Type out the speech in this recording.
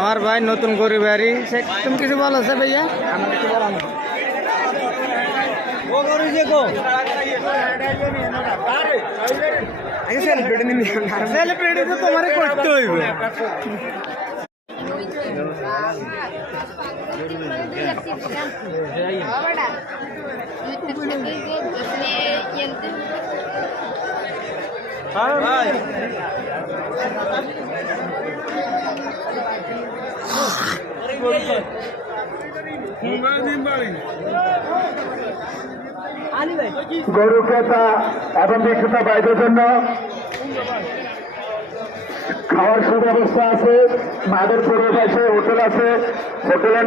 আমার ভাই নতুন গরিব বাড়ি তুমি কিছু বলো সে ভাইয়া সেলিব্রিটি তো তোমার করতে হইবে গরু ক্রেতা এবং বিক্রেতা বাইরের জন্য খাওয়ার সুব্যবস্থা আছে। মাদের পূর্ব পাশে হোটেল আছে, হোটেলের